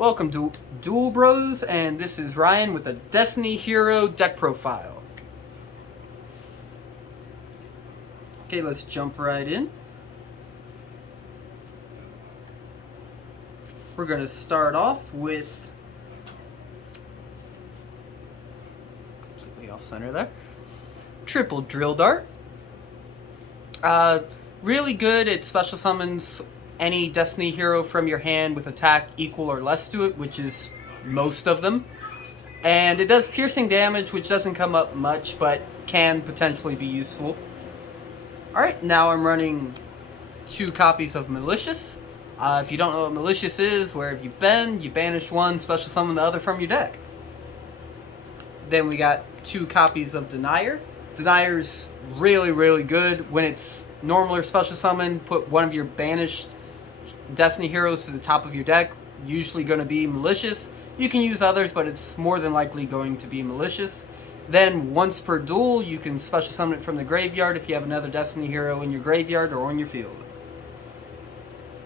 Welcome to Duel Bros, and this is Ryan with a Destiny Hero deck profile. Okay, let's jump right in. We're going to start off with, completely off center there, Triple Drill Dart. Really good. It special summons any Destiny hero from your hand with attack equal or less to it, which is most of them. And it does piercing damage, which doesn't come up much, but can potentially be useful. Alright, now I'm running 2 copies of Malicious. If you don't know what Malicious is, where have you been? You banish one, special summon the other from your deck. Then we got 2 copies of Denier. Denier's really good. When it's normal or special summon, put one of your banished Destiny heroes to the top of your deck. Usually going to be Malicious. You can use others, but it's more than likely going to be Malicious. Then once per duel, you can special summon it from the graveyard if you have another Destiny hero in your graveyard or on your field.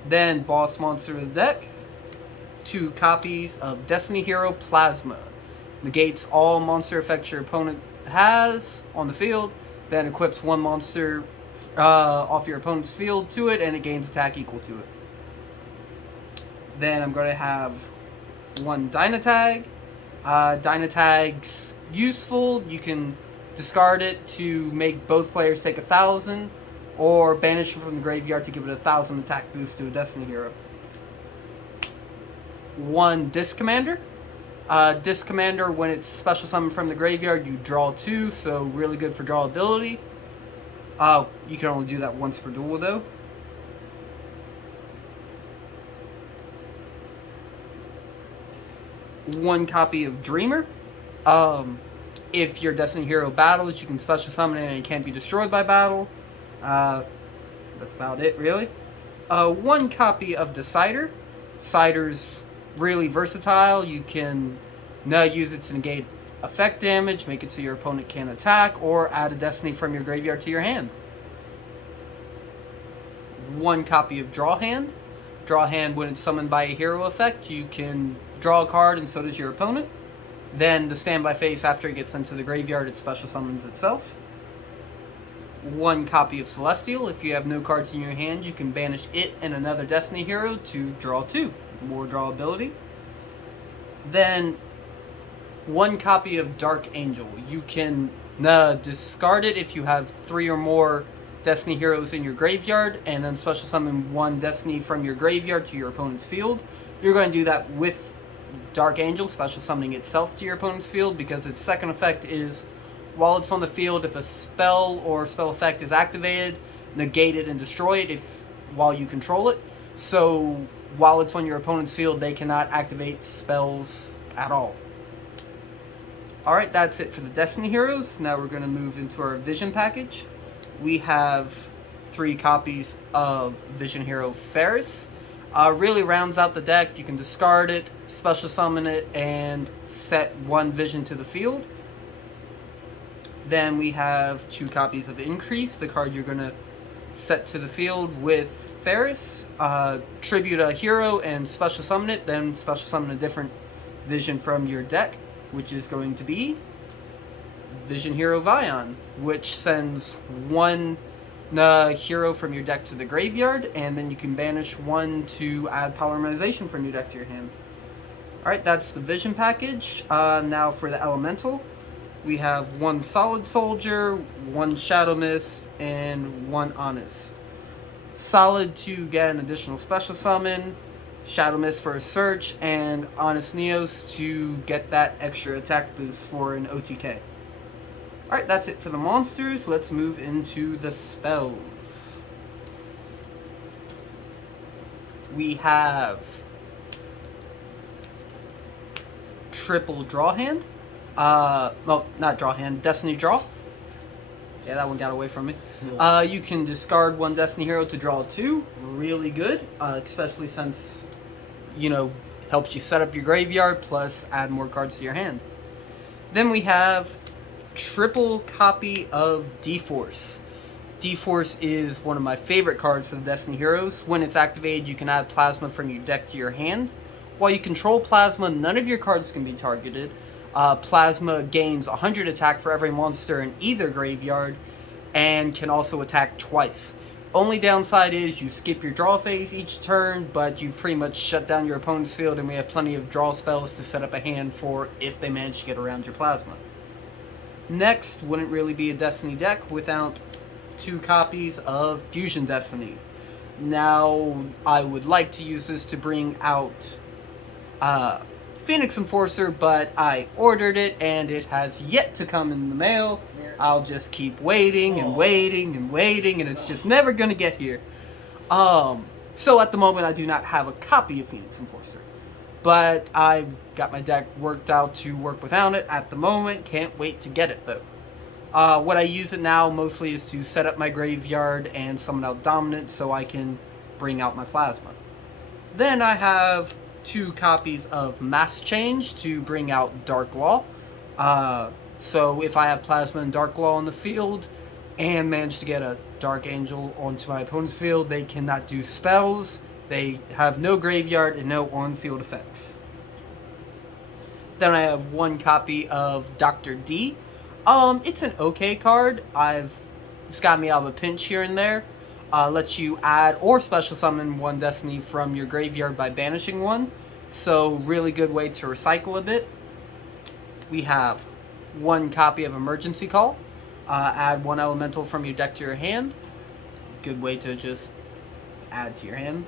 Then Boss Monster's deck. 2 copies of Destiny Hero Plasma. Negates all monster effects your opponent has on the field, then equips 1 monster off your opponent's field to it, and it gains attack equal to it. Then I'm going to have 1 Dynatag. Dynatag's useful. You can discard it to make both players take 1,000, or banish it from the graveyard to give it 1,000 attack boost to a Destiny hero. 1 Disc Commander. Disc Commander, when it's special summoned from the graveyard, you draw 2, so really good for draw ability. You can only do that once per duel, though. One copy of Dreamer. If your Destiny hero battles, you can special summon it and it can't be destroyed by battle. That's about it, really. 1 copy of Decider. Decider's really versatile. You can now use it to negate effect damage, make it so your opponent can't attack, or add a Destiny from your graveyard to your hand. 1 copy of Draw Hand. Draw Hand, when it's summoned by a hero effect, you can draw a card and so does your opponent. Then the standby phase, after it gets into the graveyard, it special summons itself. 1 copy of Celestial. If you have no cards in your hand, you can banish it and another Destiny hero to draw 2. More draw ability. Then 1 copy of Dark Angel. You can discard it if you have 3 or more Destiny heroes in your graveyard, and then special summon 1 Destiny from your graveyard to your opponent's field. You're going to do that with Dark Angel, special summoning itself to your opponent's field, because its second effect is, while it's on the field, if a spell or spell effect is activated, negate it and destroy it while you control it. So while it's on your opponent's field, they cannot activate spells at all. Alright, that's it for the Destiny heroes. Now we're going to move into our Vision package. We have 3 copies of Vision Hero Ferris. Really rounds out the deck. You can discard it, special summon it, and set 1 Vision to the field. Then we have 2 copies of Increase, the card you're going to set to the field with Ferris. Tribute a hero and special summon it, then special summon a different Vision from your deck, which is going to be Vision Hero Vion, which sends 1 hero from your deck to the graveyard, and then you can banish 1 to add Polymerization from your deck to your hand. Alright, that's the Vision package. Now for the Elemental. We have 1 Solid Soldier, 1 Shadow Mist, and 1 Honest. Solid to get an additional special summon, Shadow Mist for a search, and Honest Neos to get that extra attack boost for an OTK. Alright, that's it for the monsters. Let's move into the spells. We have Triple Draw Hand. Well, not Draw Hand, Destiny Draw. Yeah, that one got away from me. You can discard 1 Destiny hero to draw 2. Really good, especially since, helps you set up your graveyard, plus add more cards to your hand. Then we have triple copy of D-Force. D-Force is one of my favorite cards of the Destiny Heroes. When it's activated, you can add Plasma from your deck to your hand, While you control Plasma, none of your cards can be targeted. Plasma gains 100 attack for every monster in either graveyard, and can also attack twice. Only downside is you skip your draw phase each turn, but you pretty much shut down your opponent's field, and we have plenty of draw spells to set up a hand for if they manage to get around your Plasma. Next, wouldn't really be a Destiny deck without 2 copies of Fusion Destiny. Now, I would like to use this to bring out Phoenix Enforcer, but I ordered it and it has yet to come in the mail. I'll just keep waiting and waiting and waiting, and it's just never gonna get here. So at the moment I do not have a copy of Phoenix Enforcer, but I got my deck worked out to work without it at the moment. Can't wait to get it though. What I use it now mostly is to set up my graveyard and summon out Dominant so I can bring out my Plasma. Then I have 2 copies of Mass Change to bring out Dark Law. So if I have Plasma and Dark Law on the field and manage to get a Dark Angel onto my opponent's field, they cannot do spells. They have no graveyard and no on-field effects. Then I have 1 copy of Dr. D. It's an okay card. It's got me out of a pinch here and there. Lets you add or special summon 1 Destiny from your graveyard by banishing 1. So really good way to recycle a bit. We have 1 copy of Emergency Call. Add 1 elemental from your deck to your hand. Good way to just add to your hand.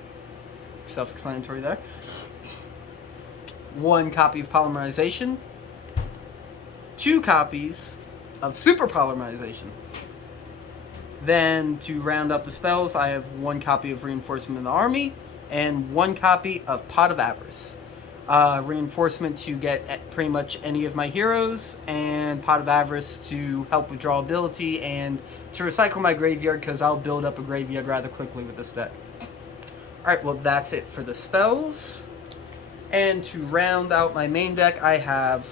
Self-explanatory there. 1 copy of Polymerization. 2 copies of Super Polymerization. Then, to round up the spells, I have 1 copy of Reinforcement in the Army, and 1 copy of Pot of Avarice. Reinforcement to get pretty much any of my heroes, and Pot of Avarice to help with drawability and to recycle my graveyard, because I'll build up a graveyard rather quickly with this deck. Alright, well that's it for the spells. And to round out my main deck, I have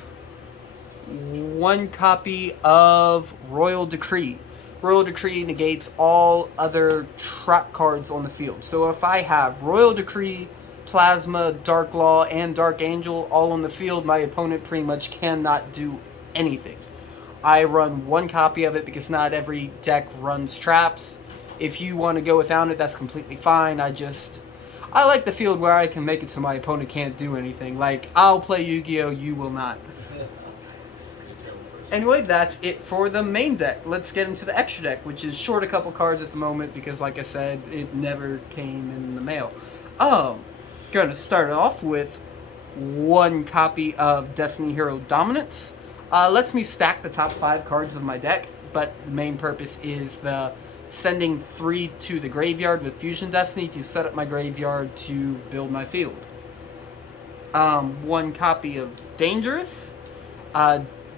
1 copy of Royal Decree. Royal Decree negates all other trap cards on the field. So if I have Royal Decree, Plasma, Dark Law, and Dark Angel all on the field, my opponent pretty much cannot do anything. I run 1 copy of it because not every deck runs traps. If you want to go without it, that's completely fine. I like the field where I can make it so my opponent can't do anything. Like, I'll play Yu-Gi-Oh!, you will not. Anyway, that's it for the main deck. Let's get into the extra deck, which is short a couple cards at the moment because, like I said, it never came in the mail. Gonna start off with 1 copy of Destiny Hero Dominance. Lets me stack the top 5 cards of my deck, but the main purpose is the sending 3 to the graveyard with Fusion Destiny to set up my graveyard to build my field. 1 copy of Dangerous.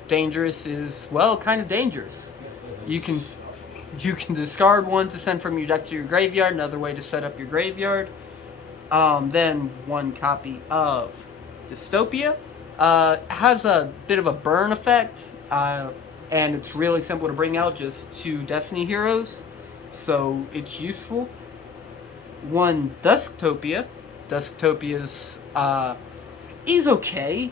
Dangerous is, well, kind of dangerous. You can discard 1 to send from your deck to your graveyard, another way to set up your graveyard. Then 1 copy of Dystopia. Has a bit of a burn effect, and it's really simple to bring out, just 2 Destiny heroes, so it's useful. 1 Dusktopia. Dusktopia's, he's okay.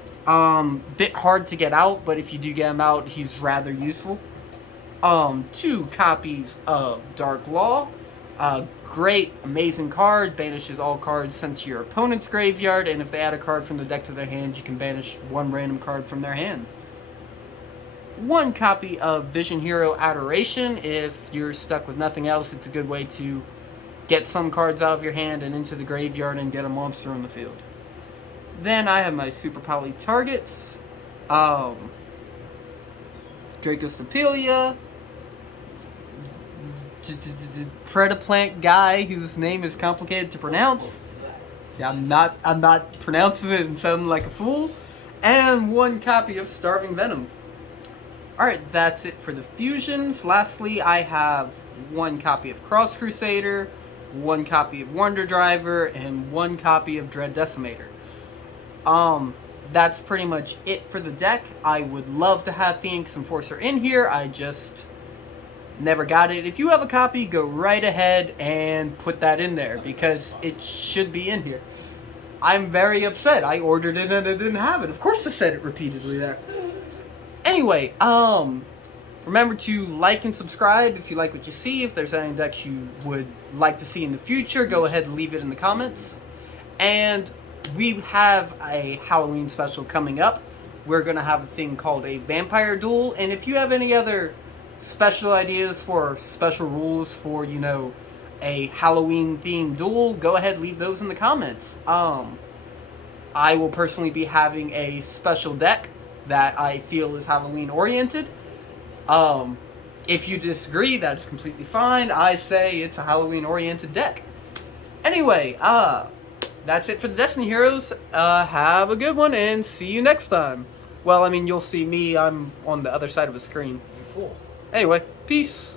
Bit hard to get out, but if you do get him out, he's rather useful. 2 copies of Dark Law. Great, amazing card. Banishes all cards sent to your opponent's graveyard, and if they add a card from the deck to their hand, you can banish 1 random card from their hand. 1 copy of Vision Hero Adoration. If you're stuck with nothing else, it's a good way to get some cards out of your hand and into the graveyard and get a monster on the field. Then I have my Super Poly targets. Dracostopelia. Predaplant guy whose name is complicated to pronounce. Yeah, I'm not pronouncing it and sounding like a fool. And 1 copy of Starving Venom. Alright, that's it for the fusions. Lastly, I have 1 copy of Cross Crusader, 1 copy of Wonder Driver, and 1 copy of Dread Decimator. That's pretty much it for the deck. I would love to have Phoenix Enforcer in here. I just never got it. If you have a copy, go right ahead and put that in there because it should be in here. I'm very upset. I ordered it and it didn't have it. Of course I said it repeatedly there. Anyway, remember to like and subscribe if you like what you see. If there's any decks you would like to see in the future, go ahead and leave it in the comments. And we have a Halloween special coming up. We're going to have a thing called a vampire duel. And if you have any other special ideas for special rules for, you know, a Halloween themed duel, go ahead, leave those in the comments. I will personally be having a special deck that I feel is Halloween oriented. If you disagree, that's completely fine. I say it's a Halloween oriented deck. Anyway, that's it for the Destiny Heroes. Have a good one and see you next time. Well, I mean, you'll see me. I'm on the other side of the screen. You fool. Anyway, peace.